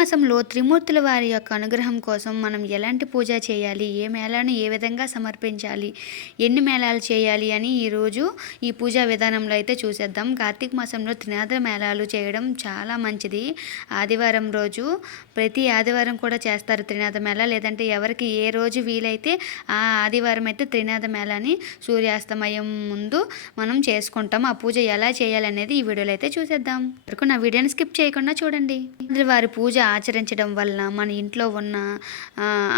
మాసంలో త్రిమూర్తుల వారి యొక్క అనుగ్రహం కోసం మనం ఎలాంటి పూజ చేయాలి, ఏ మేళాను ఏ విధంగా సమర్పించాలి, ఎన్ని మేళాలు చేయాలి అని ఈరోజు ఈ పూజా విధానంలో అయితే చూసేద్దాం. కార్తీక మాసంలో త్రినాద మేళాలు చేయడం చాలా మంచిది. ఆదివారం రోజు ప్రతి ఆదివారం కూడా చేస్తారు త్రినాద మేళ. లేదంటే ఎవరికి ఏ రోజు వీలైతే ఆ ఆదివారం అయితే త్రినాద మేళాని సూర్యాస్తమయం ముందు మనం చేసుకుంటాం. ఆ పూజ ఎలా చేయాలనేది ఈ వీడియోలో అయితే చూసేద్దాం. నా వీడియోని స్కిప్ చేయకుండా చూడండి. వారి పూజ ఆచరించడం వల్ల మన ఇంట్లో ఉన్న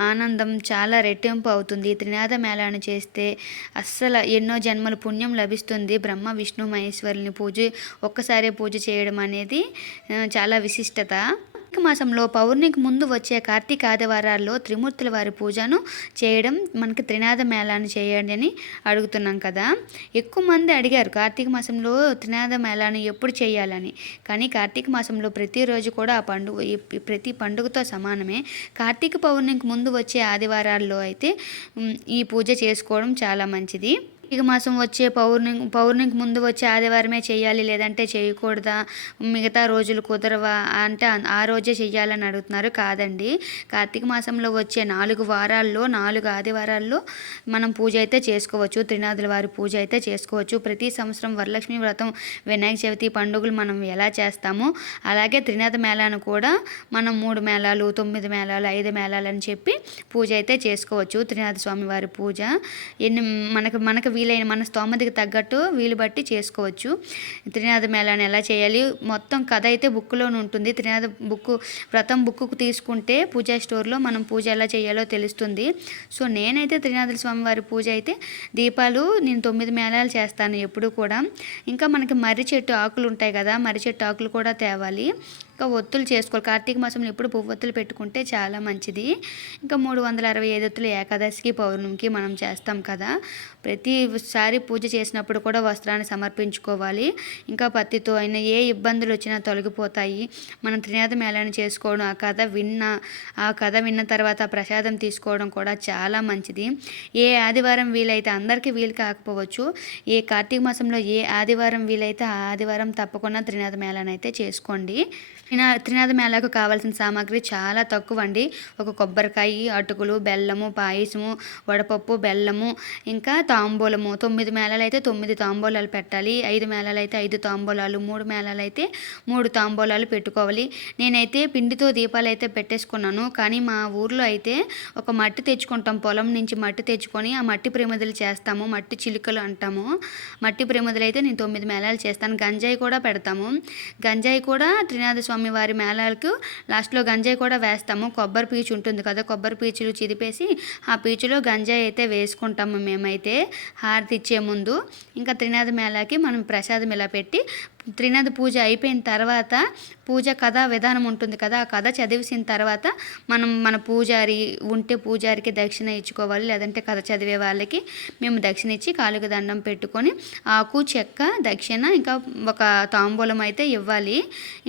ఆనందం చాలా రెట్టింపు అవుతుంది. త్రినాద మేళాను చేస్తే అస్సలు ఎన్నో జన్మల పుణ్యం లభిస్తుంది. బ్రహ్మ విష్ణు మహేశ్వరుని ఒక్కసారే పూజ చేయడం అనేది చాలా విశిష్టత. కార్తీక మాసంలో పౌర్ణమికి ముందు వచ్చే కార్తీక ఆదివారాల్లో త్రిమూర్తుల వారి పూజను చేయడం, మనకి త్రినాద మేళాన్ని చేయండి అని అడుగుతున్నాం కదా. ఎక్కువ మంది అడిగారు కార్తీక మాసంలో త్రినాద మేళాన్ని ఎప్పుడు చేయాలని. కానీ కార్తీక మాసంలో ప్రతిరోజు కూడా ఆ ప్రతి పండుగతో సమానమే. కార్తీక పౌర్ణమికి ముందు వచ్చే ఆదివారాల్లో అయితే ఈ పూజ చేసుకోవడం చాలా మంచిది. కార్తీక మాసం వచ్చే పౌర్ణమికి ముందు వచ్చే ఆదివారమే చేయాలి, లేదంటే చేయకూడదా, మిగతా రోజులు కుదరవా అంటే ఆ రోజే చెయ్యాలని అడుగుతున్నారు. కాదండి, కార్తీక మాసంలో వచ్చే 4 వారాల్లో 4 ఆదివారాల్లో మనం పూజ అయితే చేసుకోవచ్చు. త్రినాదుల వారి పూజ అయితే చేసుకోవచ్చు. ప్రతి సంవత్సరం వరలక్ష్మి వ్రతం, వినాయక చవితి పండుగలు మనం ఎలా చేస్తామో అలాగే త్రినాద మేళాను కూడా మనం 3 మేళాలు, 9 మేళాలు, 5 మేళాలు అని చెప్పి పూజ అయితే చేసుకోవచ్చు. త్రినాథ స్వామి వారి పూజ మనకు వీలైన మన స్తోమతకి తగ్గట్టు వీలు బట్టి చేసుకోవచ్చు. త్రినాద మేళాన్ని ఎలా చేయాలి మొత్తం కథ అయితే బుక్లోనే ఉంటుంది. త్రినాద వ్రతం బుక్కు తీసుకుంటే పూజా స్టోర్లో మనం పూజ ఎలా చేయాలో తెలుస్తుంది. సో నేనైతే త్రినాథ స్వామి వారి పూజ అయితే దీపాలు నేను 9 మేళాలు చేస్తాను ఎప్పుడు కూడా. ఇంకా మనకి మర్రి చెట్టు ఆకులు ఉంటాయి కదా, మర్రి చెట్టు ఆకులు కూడా తేవాలి. ఇంకా ఒత్తులు చేసుకోవాలి. కార్తీక మాసంలో ఎప్పుడు పువ్వొత్తులు పెట్టుకుంటే చాలా మంచిది. ఇంకా 365 ఒత్తులు ఏకాదశికి పౌర్ణమికి మనం చేస్తాం కదా. ప్రతిసారి పూజ చేసినప్పుడు కూడా వస్త్రాన్ని సమర్పించుకోవాలి. ఇంకా పత్తితో అయినా ఏ ఇబ్బందులు వచ్చినా తొలగిపోతాయి. మనం త్రినాద మేళాన్ని చేసుకోవడం, ఆ కథ విన్న తర్వాత ప్రసాదం తీసుకోవడం కూడా చాలా మంచిది. ఏ ఆదివారం వీలైతే, అందరికీ వీలు కాకపోవచ్చు, ఏ కార్తీక మాసంలో ఏ ఆదివారం వీలైతే ఆ ఆదివారం తప్పకుండా త్రినాద మేళాన్ని అయితే చేసుకోండి. త్రినాద మేళాకు కావాల్సిన సామాగ్రి చాలా తక్కువ అండి. ఒక కొబ్బరికాయ, అటుకులు, బెల్లము, పాయసము, వడపప్పు, బెల్లము, ఇంకా తాంబూలము. 9 మేళాలు అయితే 9 తాంబూలాలు పెట్టాలి. 5 మేళాలు అయితే 5 తాంబూలాలు, 3 మేళాలు అయితే 3 తాంబూలాలు పెట్టుకోవాలి. నేనైతే పిండితో దీపాలు అయితే పెట్టేసుకున్నాను. కానీ మా ఊర్లో అయితే ఒక మట్టి తెచ్చుకుంటాం, పొలం నుంచి మట్టి తెచ్చుకొని ఆ మట్టి ప్రమిదలు చేస్తాము. మట్టి చిలుకలు అంటాము. మట్టి ప్రమిదలు అయితే నేను 9 మేళాలు చేస్తాను. గంజాయి కూడా పెడతాము. గంజాయి కూడా త్రినాద స్వామి వారి మేళాలకు లాస్ట్లో గంజాయి కూడా వేస్తాము. కొబ్బరి పీచు ఉంటుంది కదా, కొబ్బరి పీచులు చిదిపేసి ఆ పీచులో గంజాయి అయితే వేసుకుంటాము మేమైతే హారతి ఇచ్చే ముందు. ఇంకా త్రినాద మేళాకి మనం ప్రసాదం ఇలా పెట్టి త్రినాద పూజ అయిపోయిన తర్వాత పూజ కథ విధానం ఉంటుంది కదా, ఆ కథ చదివేసిన తర్వాత మనం మన పూజారికి దక్షిణ ఇచ్చుకోవాలి. లేదంటే కథ చదివే వాళ్ళకి మేము దక్షిణ ఇచ్చి కాలుకి దండం పెట్టుకొని ఆకు చెక్క దక్షిణ ఇంకా ఒక తాంబూలం అయితే ఇవ్వాలి.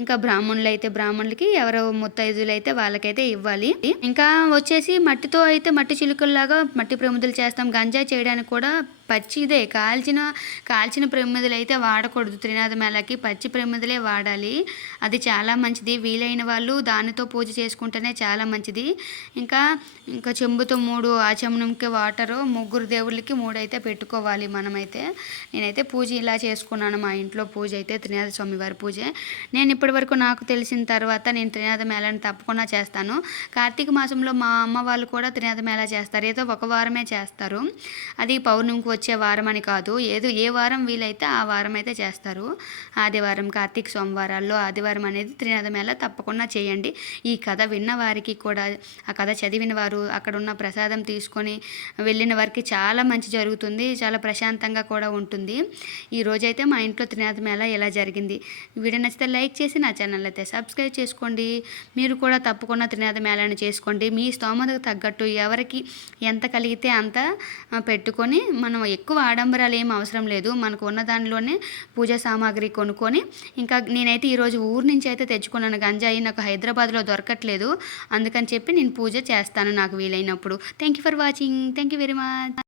ఇంకా బ్రాహ్మణులకి ఎవరో ముత్తైదులు అయితే వాళ్ళకైతే ఇవ్వాలి. ఇంకా వచ్చేసి మట్టితో అయితే మట్టి చిలుకల్లాగా మట్టి ప్రమిదలు చేస్తాం. గంజాయి చేయడానికి కూడా పచ్చిదే కాల్చిన ప్రమిదలు అయితే వాడకూడదు. త్రినాద మేళాకి పచ్చి ప్రమిదలే వాడాలి. అది చాలా మంచిది. వీలైన వాళ్ళు దానితో పూజ చేసుకుంటేనే చాలా మంచిది. ఇంకా చెంబుతో 3 ఆచమనంకి వాటరు, 3 దేవుళ్ళకి 3 అయితే పెట్టుకోవాలి మనమైతే. నేనైతే పూజ ఇలా చేసుకున్నాను. మా ఇంట్లో పూజ అయితే త్రినాద స్వామి వారి పూజ. నేను ఇప్పటి వరకు నాకు తెలిసిన తర్వాత నేను త్రినాద మేళాన్ని తప్పకుండా చేస్తాను. కార్తీక మాసంలో మా అమ్మ వాళ్ళు కూడా త్రినాద మేళా చేస్తారు. ఏదో ఒక వారమే చేస్తారు. అది పౌర్ణమికి వచ్చే వారం అని కాదు, ఏ వారం వీలైతే ఆ వారం అయితే చేస్తారు. ఆదివారం, కార్తీక సోమవారాల్లో ఆదివారం అనేది త్రినాద మేళా తప్పకుండా చేయండి. ఈ కథ విన్న వారికి కూడా, ఆ కథ చదివిన వారు, అక్కడ ఉన్న ప్రసాదం తీసుకొని వెళ్ళిన వారికి చాలా మంచి జరుగుతుంది. చాలా ప్రశాంతంగా కూడా ఉంటుంది. ఈ రోజైతే మా ఇంట్లో త్రినాద మేళా ఎలా జరిగింది. వీడియో నచ్చితే లైక్ చేసి నా ఛానల్ అయితే సబ్స్క్రైబ్ చేసుకోండి. మీరు కూడా తప్పకుండా త్రినాద మేళాను చేసుకోండి. మీ స్తోమతకు తగ్గట్టు ఎవరికి ఎంత కలిగితే అంత పెట్టుకొని, మనం ఎక్కువ ఆడంబరాలు ఏం అవసరం లేదు. మనకు ఉన్న దానిలోనే పూజా సామాగ్రి కొనుక్కొని, ఇంకా నేనైతే ఈరోజు ఊరు నుంచి అయితే తెచ్చుకున్నాను గంజాయి. నాకు హైదరాబాద్లో దొరకట్లేదు, అందుకని చెప్పి నేను పూజ చేస్తాను నాకు వీలైనప్పుడు. Thank you for watching. Thank you very much.